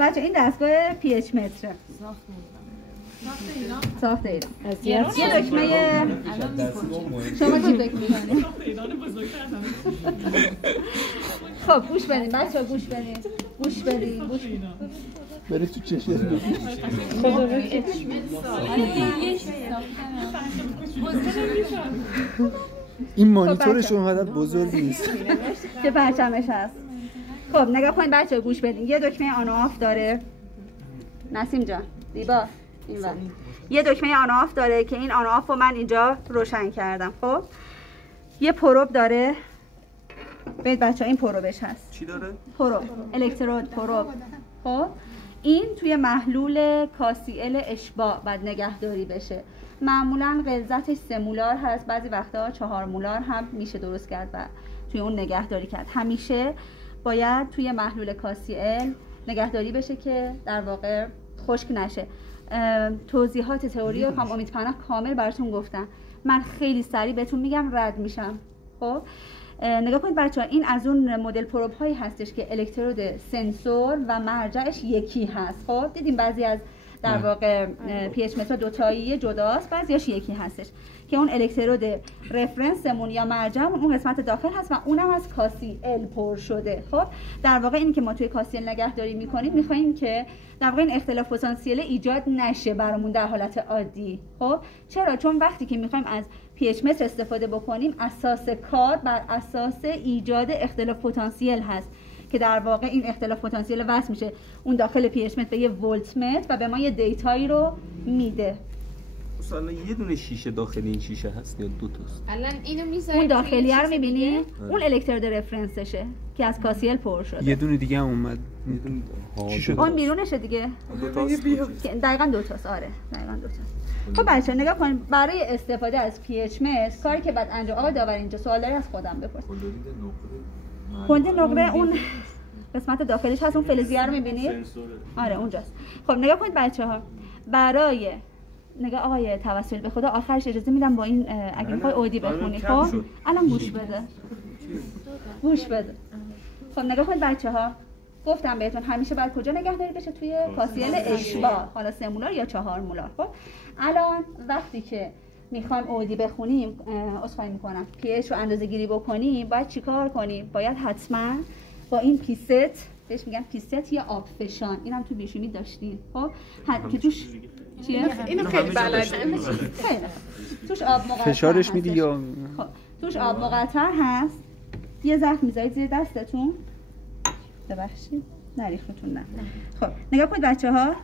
بچه این دستگاه pH متره. ساخت ایران. یه دکمه شما چی فکر می‌کنید؟ خب گوش بدین بچه‌ها، گوش بدین. برید تو چشه. این مانیتورش اونقدر بزرگ نیست که پرچمش هست. خب نگاه کنید بچه‌ها، گوش بدین. یه دکمه آن آف داره. نسیم جان دیبا این وقت یه دکمه آن آف داره که این آن آف رو من اینجا روشن کردم. خب یه پروب داره. ببینید بچه‌ها این پروبش هست. چی داره؟ پروب، الکترود پروب. خب این توی محلول کاسیل اشباع باید نگهداری بشه. معمولا غلظتش 3 مولار هست، بعضی وقتا 4 مولار هم میشه درست کرد و توی اون نگهداری کرد. همیشه باید توی محلول کاسیل نگهداری بشه که در واقع خشک نشه. توضیحات تئوری رو هم امیدوارم کامل براتون گفتم. من خیلی سریع بهتون میگم رد میشم. خب نگاه کنید بچه‌ها، این از اون مدل پروب هایی هستش که الکترود سنسور و مرجعش یکی هست. خب دیدیم بعضی از در واقع pH متر دوتایی جداست، بعضیاش یکی هستش که اون الکترود رفرنسمون یا مرجعمون اون قسمت داخل هست و اونم از کاسیل پر شده. خب در واقع اینی که ما توی کاسیل نگهداری می‌کنیم، می‌خوایم که در واقع این اختلاف پتانسیل ایجاد نشه برامون در حالت عادی. خب چرا؟ چون وقتی که می‌خوایم از pH متر استفاده بکنیم، اساس کار بر اساس ایجاد اختلاف پتانسیل هست که در واقع این اختلاف پتانسیل وصل میشه اون داخل pH متر به یه ولت متر و به ما یه دیتایی رو میده. مثلا یه دونه شیشه داخل این شیشه هست یا دو تاست؟ الان اینو میذاریم اون داخلی رو می‌بینی؟ اون الکترود رفرنسشه که از کاسیل پر شده. یه دونه دیگه هم اومد. چی شد؟ اون بیرونشه دیگه. دقیقاً دو تاست. آره دقیقاً دو تاست. خب بچه‌ها نگاه کنید، برای استفاده از pH متر کاری که بعد انجام آقا داور اینجا سوال داری از خودم بپرس. کند نقره اون قسمت داخلیش هست، اون فلزیه رو می‌بینید؟ آره اونجاست. خب نگاه کنید بچه‌ها، برای نگاه آقای توسل به خدا آخرش اجازه میدم با این اگه می‌خوای اودی بخونی. خب الان گوش بده. خب نگاه کنید بچه‌ها، گفتم بهتون همیشه باید کجا نگهداری بشه؟ توی کاسیل اشباع، حالا 3 مولار یا 4 مولار. خب الان وقتی که میخوایم اودی بخونیم، عذرخواهی میکنم، pH رو اندازه‌گیری بکنیم، باید چیکار کنیم؟ باید حتما با این پیست، بهش میگن پیست یا آب فشان، اینم تو بیوشیمی داشتیم. خب که توش چیه؟ اینو خیلی بلدم. خیلی توش آب مقطر فشارش میدی یا خب توش آب مقطر هست. یه ظرف میذارید زیر دستتون، ببخشید نریختون نه. خب نگاه کنید بچه‌ها،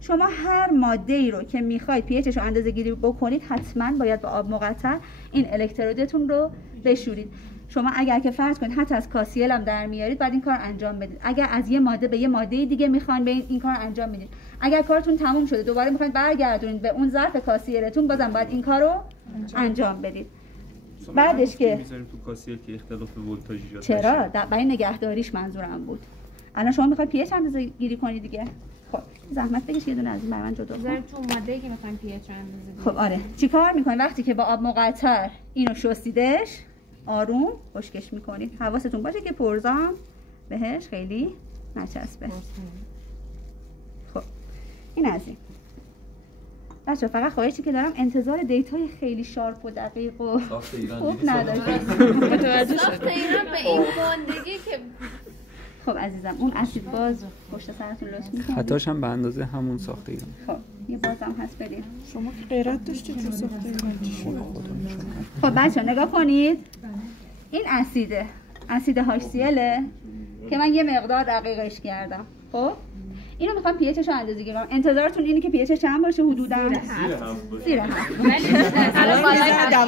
شما هر ماده‌ای رو که میخواید pHش رو اندازه‌گیری بکنید، حتما باید با آب مقطر این الکترودتون رو بشورید. شما اگر که فرض کنید حتی از کاسیل هم در میارید، بعد این کار انجام بدید. اگر از یه ماده به یه ماده دیگه میخواین این کار انجام میدید. اگر کارتون تموم شده دوباره میخواید برگردونید به اون ظرف کاسیلتون، بازم باید این کار رو انجام بدید. بعدش که میذاریم تو کاسیل که اختلاف ولتاژ ایجاد نشه. چرا؟ برای نگهداریش منظورم بود. الان شما میخواید pH اندازه‌گیری کنید دیگه. خب زحمت بکش یه دونه از این برای من جدا بذارید تو ماده‌ای که میخوایم pH اندازه‌گیری. خب آره، چیکار میکنید؟ وقتی که با آب مقطر اینو شستیدش، آروم خشکش میکنید. حواستون باشه که پرزام بهش خیلی نچسبه. خب این از این. بچه فقط خواهشی که دارم انتظار دیتای خیلی شارپ و دقیق و خوب نداشتید. متوجه شدم. اینا به این باندگی که خب عزیزم اون اسید باز پشت سرتون لطف می‌کنم. خطاش هم به اندازه همون ساخته ایران. خب یه بازم هست بریم. شما که غیرت داشتید رو ساخته ایران چی شد؟ خب بچه نگاه کنید، این اسید HCl که من یه مقدار دقیقش کردم. خب اینو میخوام pHش رو اندازه‌گیری کنم. انتظارتون اینه که pHش چند باشه حدوداً؟ زیر 7. الان بالای 12.5.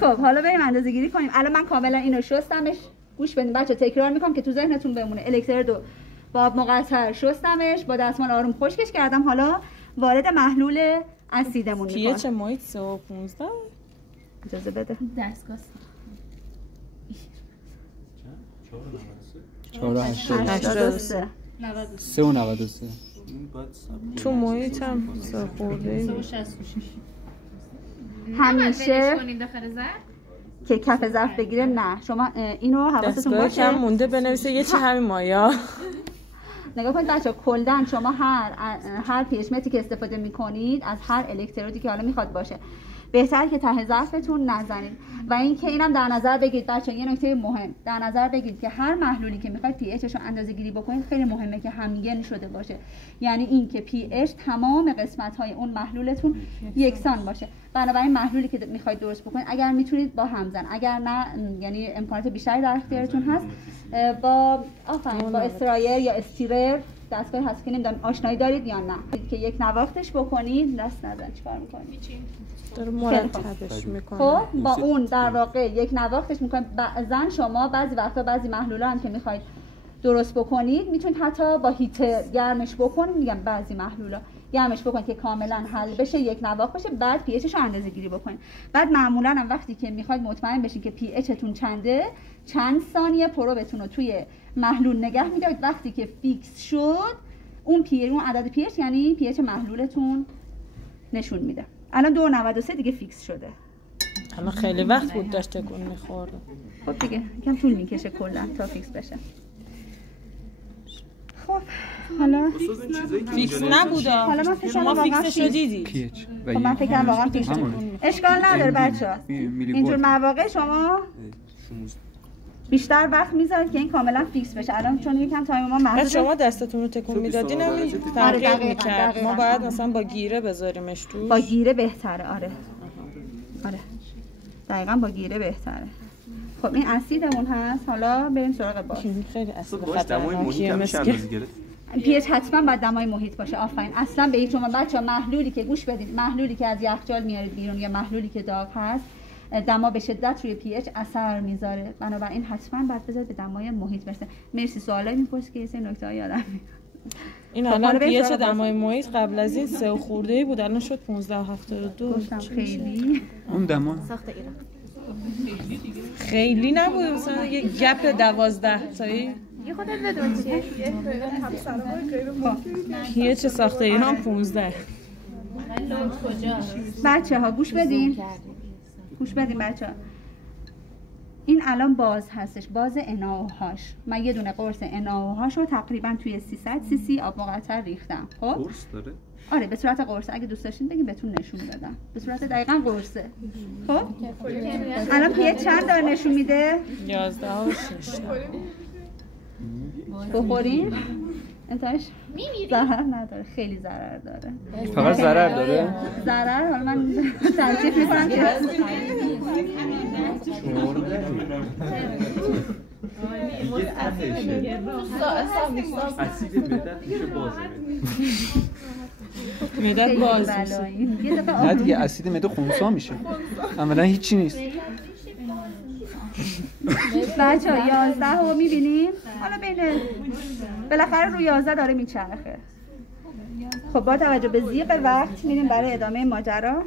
خب حالا بریم اندازه‌گیری کنیم. الان من کاملا اینو شستمش. گوش بدین بچه، تکرار میکنم که تو ذهنتون بمونه. الکترودو با آب مقطر شستمش، با دستمال آروم خشکش کردم. حالا وارد محلول اسیدمون میکنم. pH محیط 3.15. اجازه بده. دستگاه 483 3.93 تو محیط هم خورده همیشه کنید داخل ظرف. که کف ظرف بگیره نه. شما اینو حواستون باشه دستگاه کم مونده بنویسه یه چی همین مایا. نگاه کنید بچه‌ها، کلاً شما هر پی‌اچ متری که استفاده می‌کنید از هر الکترودی که حالا میخواد باشه بهتره که ته ظرفتون نزنید. و اینکه اینم در نظر بگیرید بچه‌ها، یه نکته مهم در نظر بگیرید که هر محلولی که میخواید پی اچش رو اندازه‌گیری بکنید خیلی مهمه که همگن شده باشه. یعنی اینکه پی اچ تمام قسمت‌های اون محلولتون یکسان باشه. بنابراین محلولی که میخواید درست بکنید اگر میتونید با همزن، اگر نه یعنی امکانات بیشتری در اختیارتون هست با استرایر یا استیرر، دستگاهی هست که نمیدونم آشنایی دارید یا نه، که یک نواختش بکنید. دست نزن. چیکار می‌کنید؟ داره مرتبش میکنه. خب با اون در واقع یک نواختش میکنید. بعضن شما بعضی وقتا بعضی محلولا هم که میخواید درست بکنید میتونید حتی با هیتر گرمش بکنید. میگم بعضی محلولا گرمش بکنید که کاملا حل بشه، یک نواخت باشه، بعد پی اچش رو اندازه‌گیری بکنید. بعد معمولا هم وقتی که میخواید مطمئن بشین که پی اچتون چنده، چند ثانیه پروبتون رو توی محلول نگه میدارید. وقتی که فیکس شد اون عدد پی اچ یعنی پی اچ محلولتون نشون میده. الان 2.93 دیگه فیکس شده. الان خیلی وقت بود داشت تکون می‌خورد. خب دیگه یکم طول میکشه کلا تا فیکس بشه. خب حالا فیکس نبوده. حالا من فکر شما فیکسش رو دیدی. خب من فکر کنم واقعا فیکس اشکال نداره بچه‌ها. اینجور مواقع شما بیشتر وقت میذارید که این کاملا فیکس بشه. الان چون یکم تایم ما محدوده. شما دستتون رو تکون میدادین همین تغییر می‌کرد. ما باید مثلا با گیره بذاریمش توش. با گیره بهتره. آره دقیقاً با گیره بهتره. خب این اسیدمون هست. حالا بریم سراغ باز. خیلی اسید باش دمای محیط هم میشه اندازه گرفت. پی اچ حتما باید دمای محیط باشه. آفرین. اصلا به هیچ عنوان بچه‌ها محلولی که گوش بدید، محلولی که از یخچال میارید بیرون یا محلولی که داغ هست دما به شدت روی پی اچ اثر میذاره. بنابراین حتما باید بذارید به دمای محیط برسه. مرسی. سوالایی میپرسی که این نکته‌ها یادم میاد. این الان پی اچ دمای محیط قبل از این 3 خورده‌ای بود، الان شد 15.72. خیلی اون دما ساخت ایران خیلی نبود، مثلا یه گپ 12 تایی. یه خودت بدون چیه؟ پی اچ ساخت ایران 15. بچه‌ها گوش بدین. گوش بدین بچه‌ها. این الان باز هستش، باز NaOH. من یه دونه قرص NaOH رو تقریبا توی 300 سی سی آب مقطر ریختم. خب قرص داره؟ آره به صورت قرصه. اگه دوست داشتین بگین بهتون نشون بدم. به صورت دقیقاً قرصه. خب الان پی اچ چند داره نشون میده؟ 11.6. بخوریم؟ انتاش ضرر نداره، خیلی ضرر داره. فقط ضرر داره؟ ضرر حالا من توصیف میکنم که اسید بدت میشه بازه معدت باز میشه. نه دیگه اسید معده خنثی میشه. عملا هیچی نیست. بچه‌ها 11 رو می‌بینیم. حالا بین بالاخره رو 11 داره میچرخه. خب با توجه به ضیق وقت میریم برای ادامه ماجرا.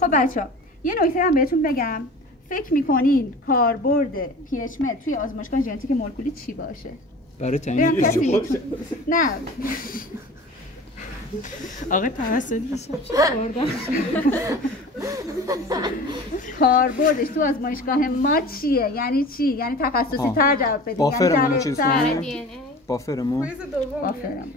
خب بچه‌ها یه نکته هم بهتون بگم. فکر می‌کنین کاربرد پی اچ مت توی آزمایشگاه ژنتیک مولکولی چی باشه؟ برای تعیین نه آقا توسلی کاربردش تو آزمایشگاه ما چیه؟ یعنی چی؟ یعنی تخصصی تر جواب بدید. بافرمون چیز کنیم؟ بافرمون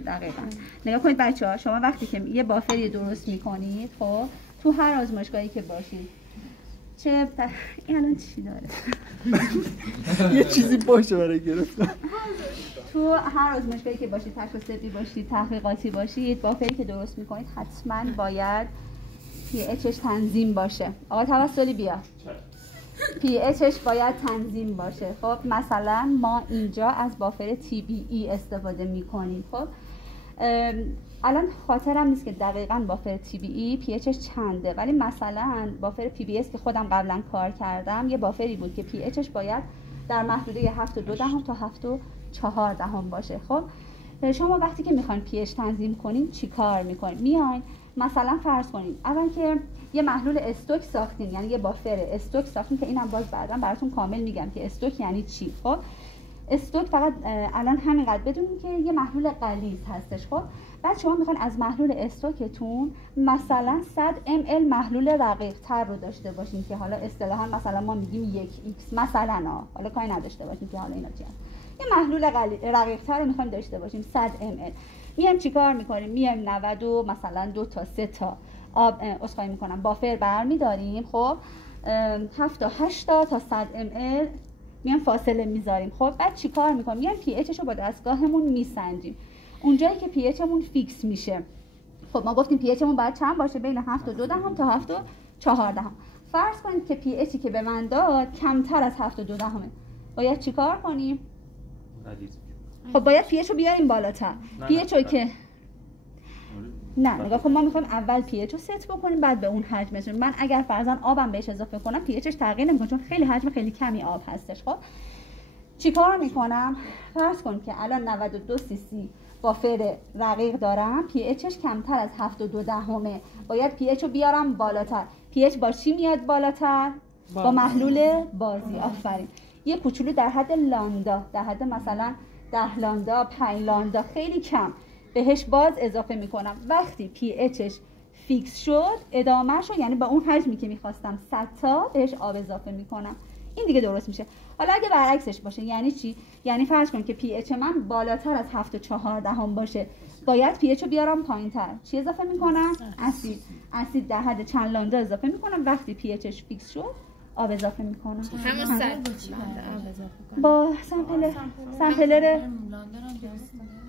دقیقاً. نگاه کنید بچه‌ها، شما وقتی که یه بافری درست می‌کنید، خب تو هر آزمایشگاهی که باشید این الان چی داره؟ یه چیزی باشه برای گرفتن. تو هر آزمایشگاهی که باشید، تخصصی باشید، تحقیقاتی باشید، بافری که درست می‌کنید حتماً باید پی اچش تنظیم باشه. آقا توسلی بیا. پی اچش باید تنظیم باشه. خب مثلا ما اینجا از بافر TBE استفاده می‌کنیم. خب الان خاطرم نیست که دقیقاً بافر TBE پی اچش چنده، ولی مثلا بافر PBS که خودم قبلا کار کردم یه بافری بود که پی اچش باید در محدوده 7.2 تا 7.4 باشه. خب شما وقتی که میخواین پی اچ تنظیم کنین چی کار میکنین؟ میاین مثلا فرض کنین اول که یه محلول استوک ساختین، یعنی یه بافر استوک ساختین که اینم باز بعدا براتون کامل میگم که استوک یعنی چی. خب استوک فقط الان همینقدر بدونیم که یه محلول غلیظ هستش. خب بعد شما میخواین از محلول استوکتون مثلا 100 ml محلول رقیق تر رو داشته باشین که حالا اصطلاحا مثلا ما میگیم 1x مثلا، حالا کاری نداشته باشین که حالا اینا چیه. یه محلول رقیق تر رو میخوایم داشته باشیم 100 ml. میایم چیکار میکنیم؟ میایم 90 مثلا 2 تا 3 تا آب اسخای میکنم بافر برمیداریم. خب 7 تا 8 تا 100 ml میایم فاصله میذاریم. خب بعد چیکار میکنیم؟ میایم پی اچش رو با دستگاهمون میسنجیم. اونجایی که پی اچمون فیکس میشه، خب ما گفتیم پی اچمون باید چند باشه؟ بین 7.2 تا 7.4. فرض کنید که پی اچی که به من داد کمتر از 7.2 باید چیکار کنیم؟ خب باید پی اچ رو بیاریم بالاتر. پی اچ رو که نه نگاه کن، ما میخوایم اول پی اچ رو ست بکنیم بعد به اون حجم برسیم. من اگر فرضاً آبم بهش اضافه کنم پی اچش تغییر نمیکنه چون خیلی حجم خیلی کمی آب هستش. خب چیکار میکنم؟ فرض کن که الان 92 سی سی بافر رقیق دارم، پی اچش کمتر از 7.2 باید پی اچ رو بیارم بالاتر. پی اچ با چی میاد بالاتر؟ با محلول بازی. آفرین. یه کوچولو در حد لاندا، در حد مثلا 10 لاندا 5 لاندا، خیلی کم بهش باز اضافه میکنم. وقتی پی اچش فیکس شد ادامهش رو، یعنی با اون حجمی که میخواستم 100 تا بهش آب اضافه میکنم. این دیگه درست میشه. حالا اگه برعکسش باشه یعنی چی؟ یعنی فرض کن که پی اچ من بالاتر از 7.4 باشه، باید پی اچ رو بیارم پایینتر. چی اضافه میکنم؟ اسید در حد چند لاندا اضافه میکنم. وقتی پی اچش فیکس شد آب اضافه میکنم. همون 100 با سمپلر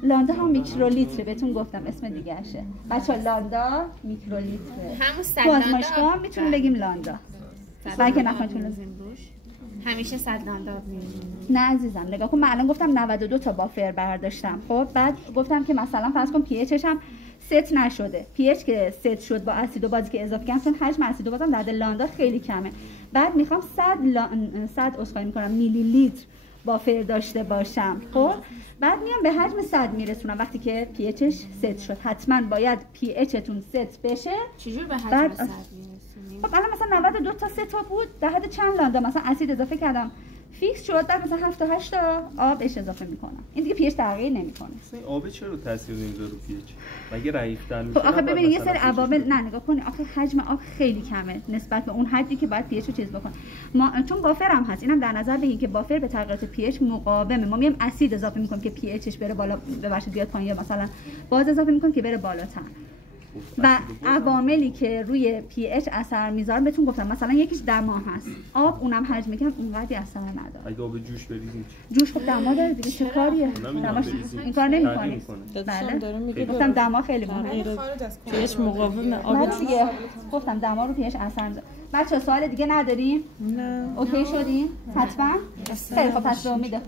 لاندا هم میکرولیتر، بهتون گفتم اسم دیگه‌شه بچه‌ها. لاندا میکرولیتر. همون 100 تو لاندا آزمایشگاه میتونیم بگیم لاندا. بلکه نخواهید همیشه 100 لاندا می‌ریم. نه عزیزم نگاه کن، من الان گفتم 92 تا بافر برداشتم. خب بعد گفتم که مثلا فرض کن پی اچش هم ست نشده. پی اچ که ست شد با اسید و بازی که اضافه کردم، چون حجم اسید و بازم در لاندا خیلی کمه. بعد میخوام 100 اسخای میکنم میلی لیتر بافر داشته باشم. خب بعد میام به حجم 100 میرسونم. وقتی که پی اچش ست شد حتما باید پی اچتون ست بشه. چجور به حجم 100 میرسونیم؟ خب الان مثلا 92 تا 3 تا بود، در حد چند لاندا مثلا اسید اضافه کردم فیکس شد، بعد مثلا 7 تا 8 تا آب بهش اضافه میکنم. این دیگه پی اچ تغییر نمیکنه. آب چرا تاثیر نمیذاره رو پی اچ؟ مگه رقیق‌تر میشه؟ خب آخه ببینید یه سری عوامل، نه نگاه کنید آخه حجم آب خیلی کمه نسبت به اون حدی که باید پی اچ رو چیز بکنه. ما چون بافر هم هست، اینم در نظر بگیرید که بافر به تغییرات پی اچ مقاومه. ما میایم اسید اضافه میکنیم که پی اچش بره بالا، ببخشید بیاد پایین، یا مثلا باز اضافه میکنیم که بره بالاتر. و عواملی که روی پی اچ اثر میذارن بهتون گفتم، مثلا یکیش دما هست. آب اونم حجم کم اونقدی اثر نداره. اگه آب جوش بریزیم جوش خب دما داره دیگه، چه کاریه؟ دماش این کار نمی‌کنه. بله گفتم دما خیلی مهمه. پی اچ مقاوم آب دیگه. گفتم دما رو پی اچ اثر میذاره. بچه‌ها سوال دیگه نداریم؟ نه. اوکی شدین؟ حتما. خیلی خب پس به امید